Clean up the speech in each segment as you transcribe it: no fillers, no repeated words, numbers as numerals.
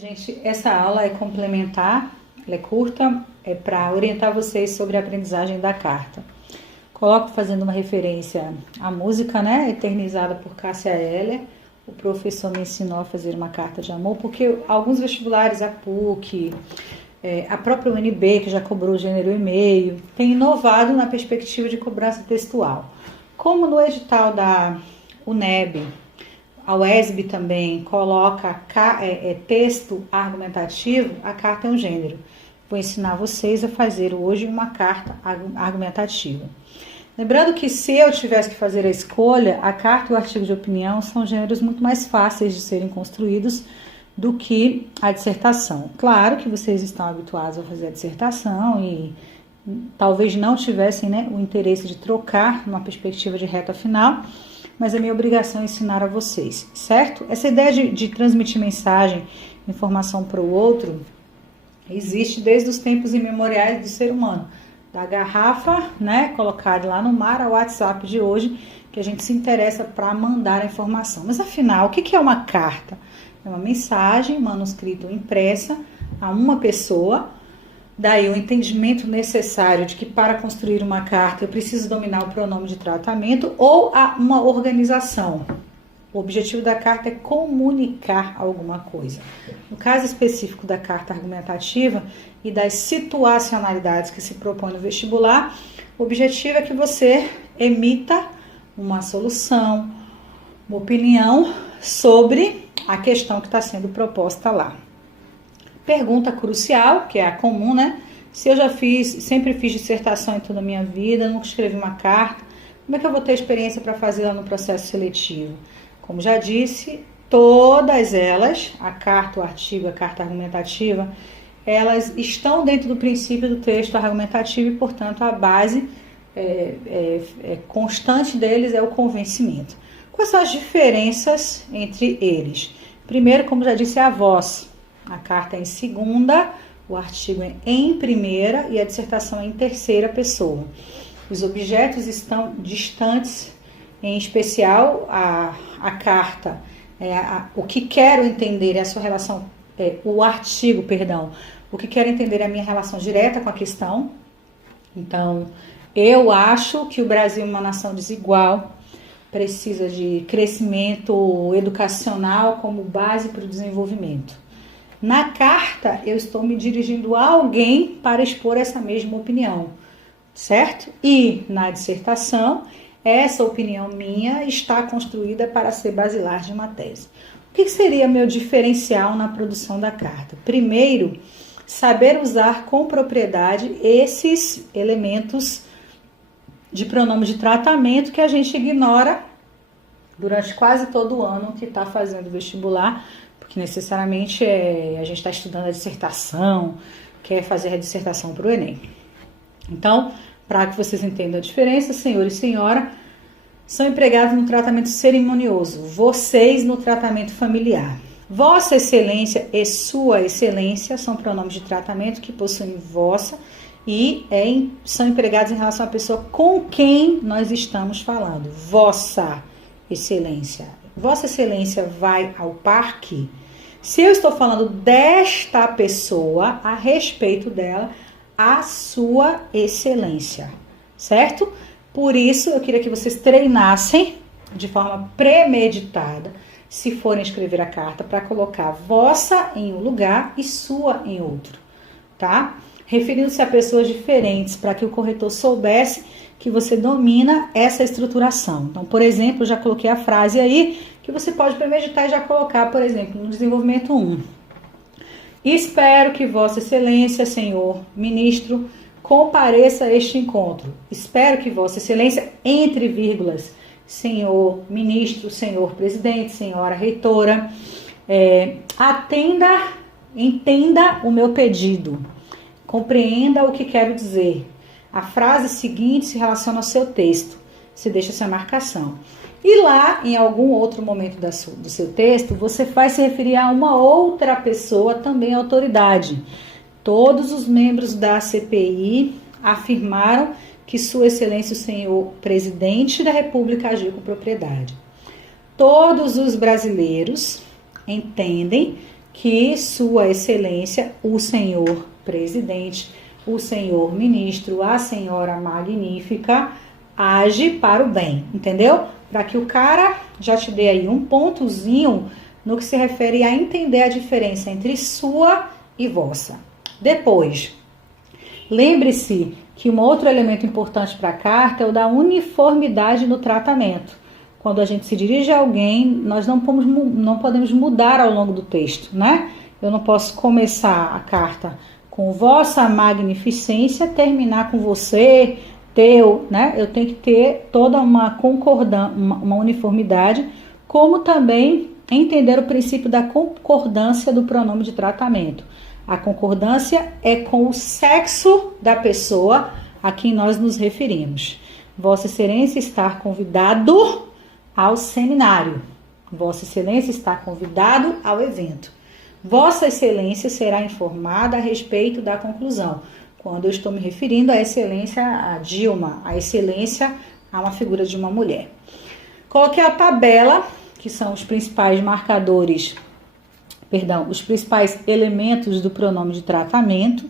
Gente, essa aula é complementar, ela é curta, é para orientar vocês sobre a aprendizagem da carta. Coloco fazendo uma referência à música, né, eternizada por Cássia Eller. O professor me ensinou a fazer uma carta de amor, porque alguns vestibulares, a PUC, a própria UNB, que já cobrou gênero e meio, tem inovado na perspectiva de cobrança textual. Como no edital da UNEB, a UESB também coloca texto argumentativo, a carta é um gênero. Vou ensinar vocês a fazer hoje uma carta argumentativa. Lembrando que se eu tivesse que fazer a escolha, a carta e o artigo de opinião são gêneros muito mais fáceis de serem construídos do que a dissertação. Claro que vocês estão habituados a fazer a dissertação e talvez não tivessem, né, o interesse de trocar numa perspectiva de reta final, mas é minha obrigação ensinar a vocês, certo? Essa ideia de transmitir mensagem, informação para o outro, existe desde os tempos imemoriais do ser humano. Da garrafa, né, colocada lá no mar, ao WhatsApp de hoje, que a gente se interessa para mandar a informação. Mas afinal, o que é uma carta? É uma mensagem manuscrita ou impressa a uma pessoa. Daí o entendimento necessário de que para construir uma carta eu preciso dominar o pronome de tratamento ou a uma organização. O objetivo da carta é comunicar alguma coisa. No caso específico da carta argumentativa e das situacionalidades que se propõe no vestibular, o objetivo é que você emita uma solução, uma opinião sobre a questão que está sendo proposta lá. Pergunta crucial, que é a comum, né? Se eu sempre fiz dissertação em toda a minha vida, nunca escrevi uma carta, como é que eu vou ter experiência para fazê-la no processo seletivo? Como já disse, todas elas, a carta, o artigo, a carta argumentativa, elas estão dentro do princípio do texto argumentativo e, portanto, a base constante deles é o convencimento. Quais são as diferenças entre eles? Primeiro, como já disse, é a voz. A carta é em segunda, o artigo é em primeira e a dissertação é em terceira pessoa. Os objetos estão distantes, em especial a carta, o que quero entender é a sua relação, o artigo, perdão, o que quero entender é a minha relação direta com a questão. Então, eu acho que o Brasil é uma nação desigual, precisa de crescimento educacional como base para o desenvolvimento. Na carta, eu estou me dirigindo a alguém para expor essa mesma opinião, certo? E na dissertação, essa opinião minha está construída para ser basilar de uma tese. O que seria meu diferencial na produção da carta? Primeiro, saber usar com propriedade esses elementos de pronome de tratamento que a gente ignora durante quase todo o ano que está fazendo vestibular, porque necessariamente a gente está estudando a dissertação, quer fazer a dissertação para o Enem. Então, para que vocês entendam a diferença, senhor e senhora são empregados no tratamento cerimonioso, vocês no tratamento familiar. Vossa Excelência e Sua Excelência são pronomes de tratamento que possuem vossa e são empregados em relação à pessoa com quem nós estamos falando. Vossa Excelência. Vossa Excelência vai ao parque? Se eu estou falando desta pessoa, a respeito dela, a Sua Excelência, certo? Por isso, eu queria que vocês treinassem de forma premeditada, se forem escrever a carta, para colocar vossa em um lugar e sua em outro, tá? Referindo-se a pessoas diferentes, para que o corretor soubesse que você domina essa estruturação. Então, por exemplo, eu já coloquei a frase aí, que você pode premeditar e já colocar, por exemplo, no desenvolvimento 1. Espero que Vossa Excelência, senhor ministro, compareça a este encontro. Espero que Vossa Excelência, entre vírgulas, senhor ministro, senhor presidente, senhora reitora, entenda o meu pedido, compreenda o que quero dizer. A frase seguinte se relaciona ao seu texto, você deixa essa marcação. E lá, em algum outro momento do seu texto, você vai se referir a uma outra pessoa, também autoridade. Todos os membros da CPI afirmaram que Sua Excelência o Senhor Presidente da República agiu com propriedade. Todos os brasileiros entendem que Sua Excelência, o senhor presidente, o senhor ministro, a senhora magnífica, age para o bem, entendeu? Para que o cara já te dê aí um pontozinho no que se refere a entender a diferença entre sua e vossa. Depois, lembre-se que um outro elemento importante para a carta é o da uniformidade no tratamento. Quando a gente se dirige a alguém, nós não podemos mudar ao longo do texto, né? Eu não posso começar a carta com vossa magnificência, terminar com você, teu, né? Eu tenho que ter toda uma concordância, uma uniformidade, como também entender o princípio da concordância do pronome de tratamento. A concordância é com o sexo da pessoa a quem nós nos referimos. Vossa Excelência está convidado ao seminário. Vossa Excelência está convidado ao evento. Vossa Excelência será informada a respeito da conclusão. Quando eu estou me referindo à excelência a Dilma, a excelência a uma figura de uma mulher. Coloquei a tabela, que são os principais marcadores, os principais elementos do pronome de tratamento,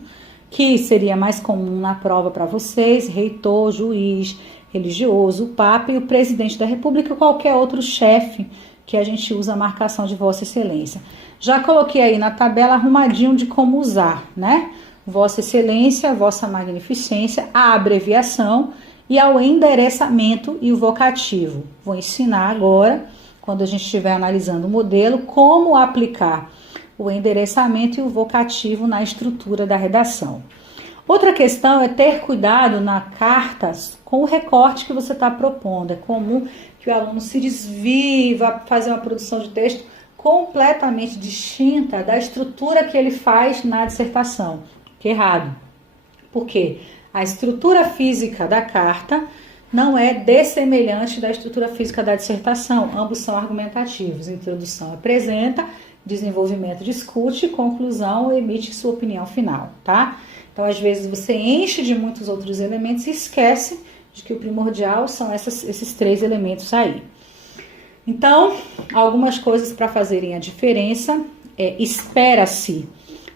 que seria mais comum na prova para vocês: reitor, juiz, religioso, o Papa e o presidente da República, ou qualquer outro chefe que a gente usa a marcação de Vossa Excelência. Já coloquei aí na tabela arrumadinho de como usar, né? Vossa Excelência, Vossa Magnificência, a abreviação e ao endereçamento e o vocativo. Vou ensinar agora, quando a gente estiver analisando o modelo, como aplicar o endereçamento e o vocativo na estrutura da redação. Outra questão é ter cuidado na carta com o recorte que você está propondo. É comum que o aluno se desvie, vá fazer uma produção de texto completamente distinta da estrutura que ele faz na dissertação. Que é errado. Por quê? A estrutura física da carta não é dessemelhante da estrutura física da dissertação. Ambos são argumentativos. Introdução apresenta, desenvolvimento discute, conclusão emite sua opinião final, tá? Então, às vezes, você enche de muitos outros elementos e esquece de que o primordial são esses três elementos aí. Então, algumas coisas para fazerem a diferença. Espera-se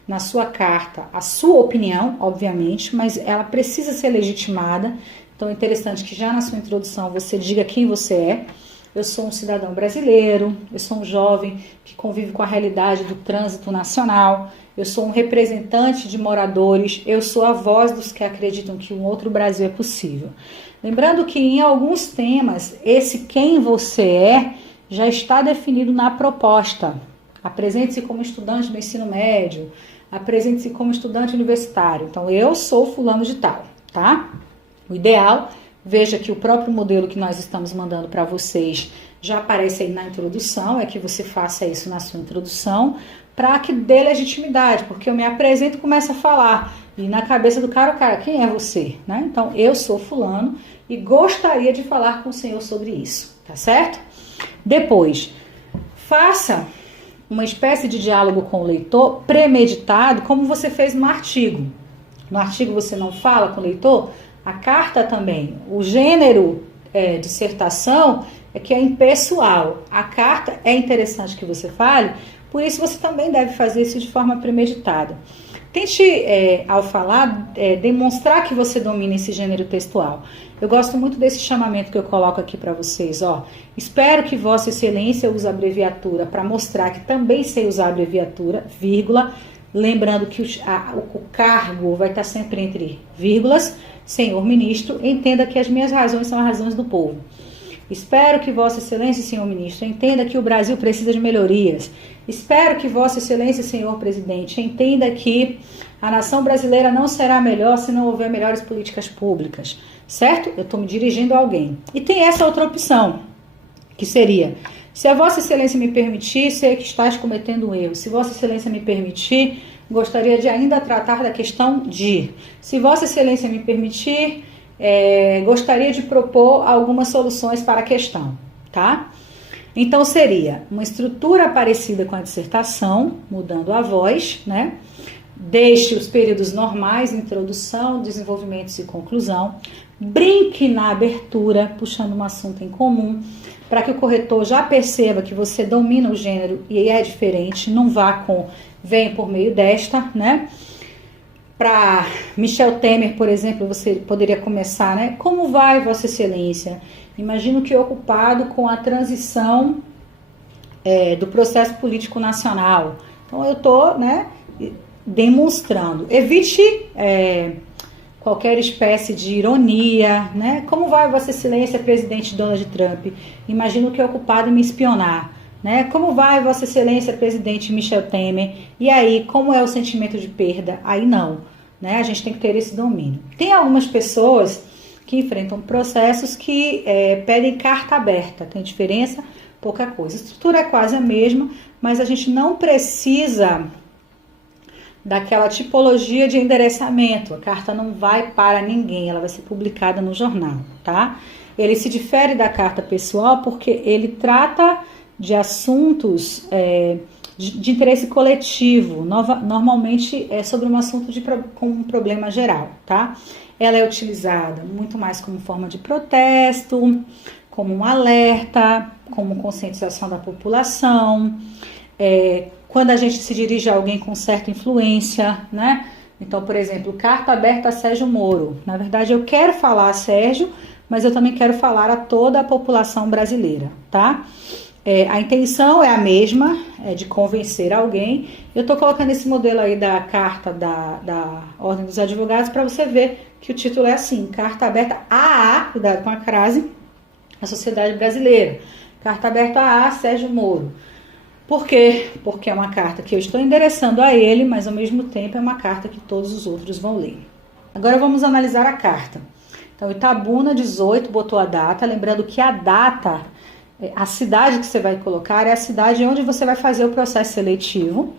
na sua carta a sua opinião, obviamente, mas ela precisa ser legitimada. Então é interessante que já na sua introdução você diga quem você é. Eu sou um cidadão brasileiro, eu sou um jovem que convive com a realidade do trânsito nacional, eu sou um representante de moradores, eu sou a voz dos que acreditam que um outro Brasil é possível. Lembrando que em alguns temas, esse quem você é já está definido na proposta. Apresente-se como estudante do ensino médio, apresente-se como estudante universitário. Então, eu sou fulano de tal, tá? O ideal, veja que o próprio modelo que nós estamos mandando para vocês já aparece aí na introdução, é que você faça isso na sua introdução, para que dê legitimidade, porque eu me apresento e começo a falar, e na cabeça do cara, quem é você? Né? Então, eu sou fulano e gostaria de falar com o senhor sobre isso, tá certo? Depois, faça uma espécie de diálogo com o leitor premeditado, como você fez no artigo. No artigo você não fala com o leitor, a carta também. O gênero dissertação é que é impessoal. A carta é interessante que você fale, por isso você também deve fazer isso de forma premeditada. Tente, ao falar, demonstrar que você domina esse gênero textual. Eu gosto muito desse chamamento que eu coloco aqui para vocês, ó. Espero que Vossa Excelência use a abreviatura para mostrar que também sei usar a abreviatura, vírgula, lembrando que o cargo vai estar sempre entre vírgulas. Senhor Ministro, entenda que as minhas razões são as razões do povo. Espero que Vossa Excelência, Senhor Ministro, entenda que o Brasil precisa de melhorias. Espero que Vossa Excelência, Senhor Presidente, entenda que a nação brasileira não será melhor se não houver melhores políticas públicas. Certo? Eu estou me dirigindo a alguém. E tem essa outra opção, que seria: se a Vossa Excelência me permitir, sei que estás cometendo um erro. Se Vossa Excelência me permitir, gostaria de ainda tratar da questão de. Se Vossa Excelência me permitir, gostaria de propor algumas soluções para a questão, tá? Então seria uma estrutura parecida com a dissertação, mudando a voz, né? Deixe os períodos normais, introdução, desenvolvimento e conclusão. brinque na abertura, puxando um assunto em comum, para que o corretor já perceba que você domina o gênero e é diferente, não vá com vem por meio desta, né? Para Michel Temer, por exemplo, você poderia começar, né? Como vai, Vossa Excelência? Imagino que ocupado com a transição do processo político nacional. Então, eu estou, né, demonstrando. Evite qualquer espécie de ironia, né? Como vai, Vossa Excelência, presidente Donald Trump? Imagino que é ocupado em me espionar. Né? Como vai, Vossa Excelência, presidente Michel Temer? E aí, como é o sentimento de perda? Aí não, né? A gente tem que ter esse domínio. Tem algumas pessoas que enfrentam processos que pedem carta aberta. Tem diferença? Pouca coisa. A estrutura é quase a mesma, mas a gente não precisa daquela tipologia de endereçamento. A carta não vai para ninguém, ela vai ser publicada no jornal, tá? Ele se difere da carta pessoal porque ele trata de assuntos de interesse coletivo, normalmente é sobre um assunto com um problema geral, tá? Ela é utilizada muito mais como forma de protesto, como um alerta, como conscientização da população, quando a gente se dirige a alguém com certa influência, né? Então, por exemplo, carta aberta a Sérgio Moro. Na verdade, eu quero falar a Sérgio, mas eu também quero falar a toda a população brasileira, tá? A intenção é a mesma, de convencer alguém. Eu estou colocando esse modelo aí da carta da Ordem dos Advogados para você ver que o título é assim, carta aberta cuidado com a crase, a sociedade brasileira. Carta aberta a Sérgio Moro. Por quê? Porque é uma carta que eu estou endereçando a ele, mas ao mesmo tempo é uma carta que todos os outros vão ler. Agora vamos analisar a carta. Então, Itabuna 18 botou a data, lembrando que a data, a cidade que você vai colocar é a cidade onde você vai fazer o processo seletivo,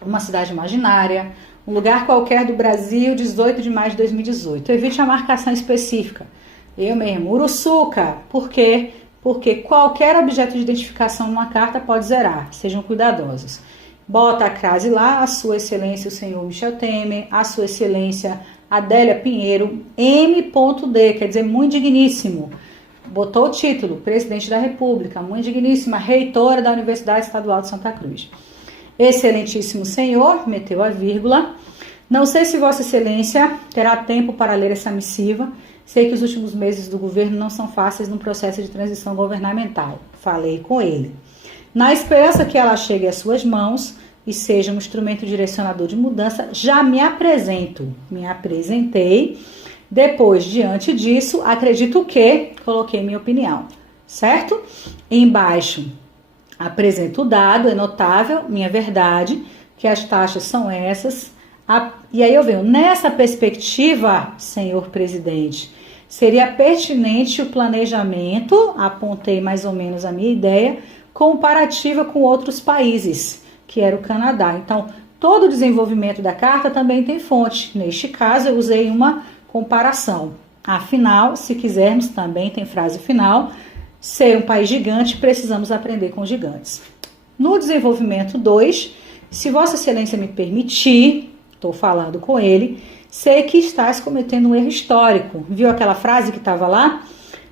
uma cidade imaginária, um lugar qualquer do Brasil, 18 de maio de 2018. Evite a marcação específica. Eu mesmo, Uruçuca. Por quê? Porque qualquer objeto de identificação numa carta pode zerar. Sejam cuidadosos. Bota a crase lá, a sua excelência, o senhor Michel Temer, a sua excelência Adélia Pinheiro, M.D, quer dizer, muito digníssimo. Botou o título, presidente da República, muito digníssima, reitora da Universidade Estadual de Santa Cruz. Excelentíssimo senhor, meteu a vírgula. Não sei se Vossa Excelência terá tempo para ler essa missiva. Sei que os últimos meses do governo não são fáceis no processo de transição governamental. Falei com ele. Na esperança que ela chegue às suas mãos e seja um instrumento direcionador de mudança, já me apresento. Me apresentei. Depois, diante disso, acredito que coloquei minha opinião, certo? Embaixo, apresento o dado, é notável, minha verdade, que as taxas são essas. E aí eu venho, nessa perspectiva, senhor presidente, seria pertinente o planejamento, apontei mais ou menos a minha ideia, comparativa com outros países, que era o Canadá. Então, todo o desenvolvimento da carta também tem fonte. Neste caso, eu usei uma comparação. Afinal, se quisermos, também tem frase final, ser um país gigante, precisamos aprender com gigantes. No desenvolvimento 2, se Vossa Excelência me permitir, estou falando com ele, sei que estás cometendo um erro histórico. Viu aquela frase que estava lá?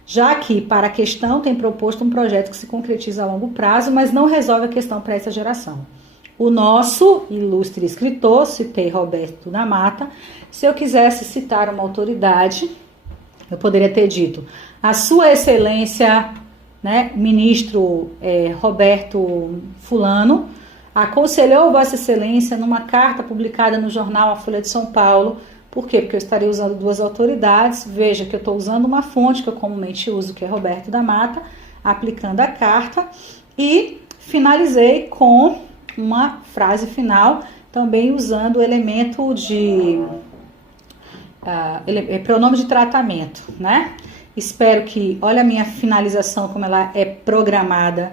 Já que, para a questão, tem proposto um projeto que se concretiza a longo prazo, mas não resolve a questão para essa geração. O nosso ilustre escritor, citei Roberto da Mata, se eu quisesse citar uma autoridade, eu poderia ter dito, a sua excelência, né, ministro Roberto Fulano, aconselhou Vossa Excelência numa carta publicada no jornal A Folha de São Paulo. Por quê? Porque eu estarei usando duas autoridades. Veja que eu estou usando uma fonte que eu comumente uso, que é Roberto da Mata, aplicando a carta. E finalizei com uma frase final, também usando o elemento de pronome de tratamento, né? Espero que, olha a minha finalização, como ela é programada.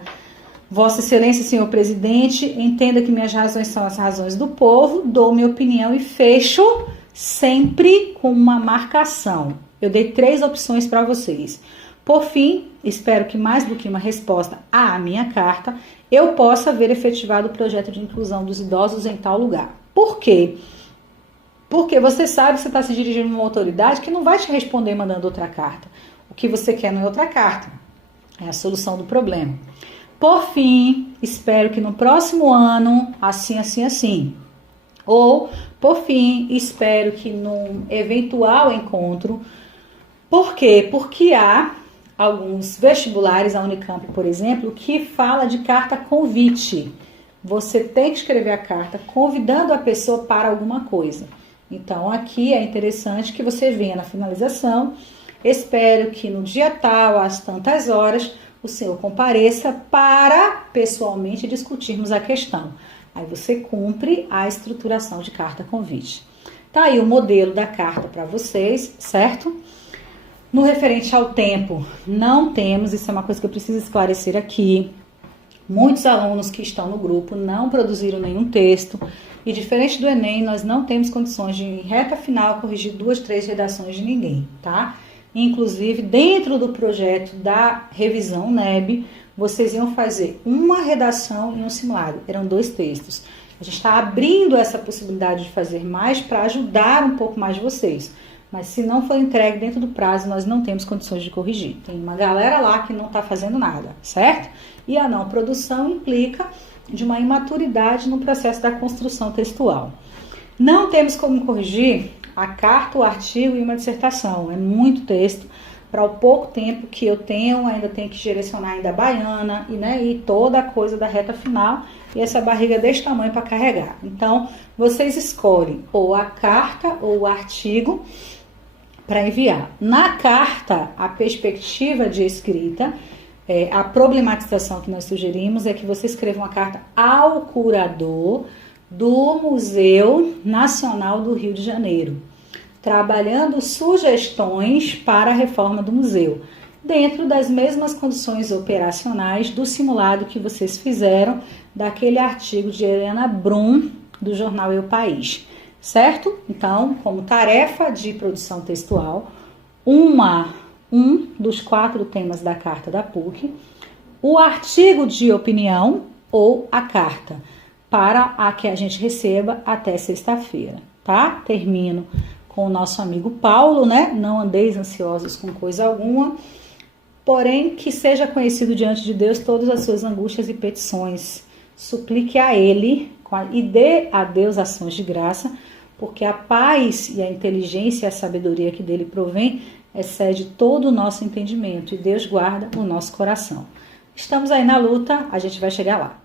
Vossa Excelência, senhor presidente, entenda que minhas razões são as razões do povo, dou minha opinião e fecho sempre com uma marcação. Eu dei 3 opções para vocês. Por fim, espero que mais do que uma resposta à minha carta, eu possa ver efetivado o projeto de inclusão dos idosos em tal lugar. Por quê? Porque você sabe que você está se dirigindo a uma autoridade que não vai te responder mandando outra carta. O que você quer não é outra carta, é a solução do problema. Por fim, espero que no próximo ano, assim, assim, assim. Ou, por fim, espero que num eventual encontro. Por quê? Porque há alguns vestibulares, a Unicamp, por exemplo, que fala de carta convite. Você tem que escrever a carta convidando a pessoa para alguma coisa. Então, aqui é interessante que você venha na finalização. Espero que no dia tal, às tantas horas, o senhor compareça para pessoalmente discutirmos a questão. Aí você cumpre a estruturação de carta convite. Tá aí o modelo da carta para vocês, certo? No referente ao tempo, não temos, isso é uma coisa que eu preciso esclarecer aqui. Muitos alunos que estão no grupo não produziram nenhum texto. E diferente do Enem, nós não temos condições de, em reta final, corrigir 2, 3 redações de ninguém, tá? Inclusive, dentro do projeto da revisão NEB, vocês iam fazer uma redação e um simulado. Eram 2 textos. A gente está abrindo essa possibilidade de fazer mais para ajudar um pouco mais vocês. Mas se não for entregue dentro do prazo, nós não temos condições de corrigir. Tem uma galera lá que não está fazendo nada, certo? E a não produção implica de uma imaturidade no processo da construção textual. Não temos como corrigir a carta, o artigo e uma dissertação. É muito texto. Para o pouco tempo que eu tenho, ainda tenho que direcionar ainda a baiana e toda a coisa da reta final. E essa barriga desse tamanho para carregar. Então, vocês escolhem ou a carta ou o artigo para enviar. Na carta, a perspectiva de escrita, a problematização que nós sugerimos é que você escreva uma carta ao curador do Museu Nacional do Rio de Janeiro, trabalhando sugestões para a reforma do museu, dentro das mesmas condições operacionais do simulado que vocês fizeram daquele artigo de Helena Brum, do jornal Eu País, certo? Então, como tarefa de produção textual, um dos 4 temas da carta da PUC, o artigo de opinião ou a carta, para a que a gente receba até sexta-feira, tá? Termino com o nosso amigo Paulo, né? Não andeis ansiosos com coisa alguma, porém que seja conhecido diante de Deus todas as suas angústias e petições. Suplique a Ele e dê a Deus ações de graça, porque a paz e a inteligência e a sabedoria que dele provém excede todo o nosso entendimento e Deus guarda o nosso coração. Estamos aí na luta, a gente vai chegar lá.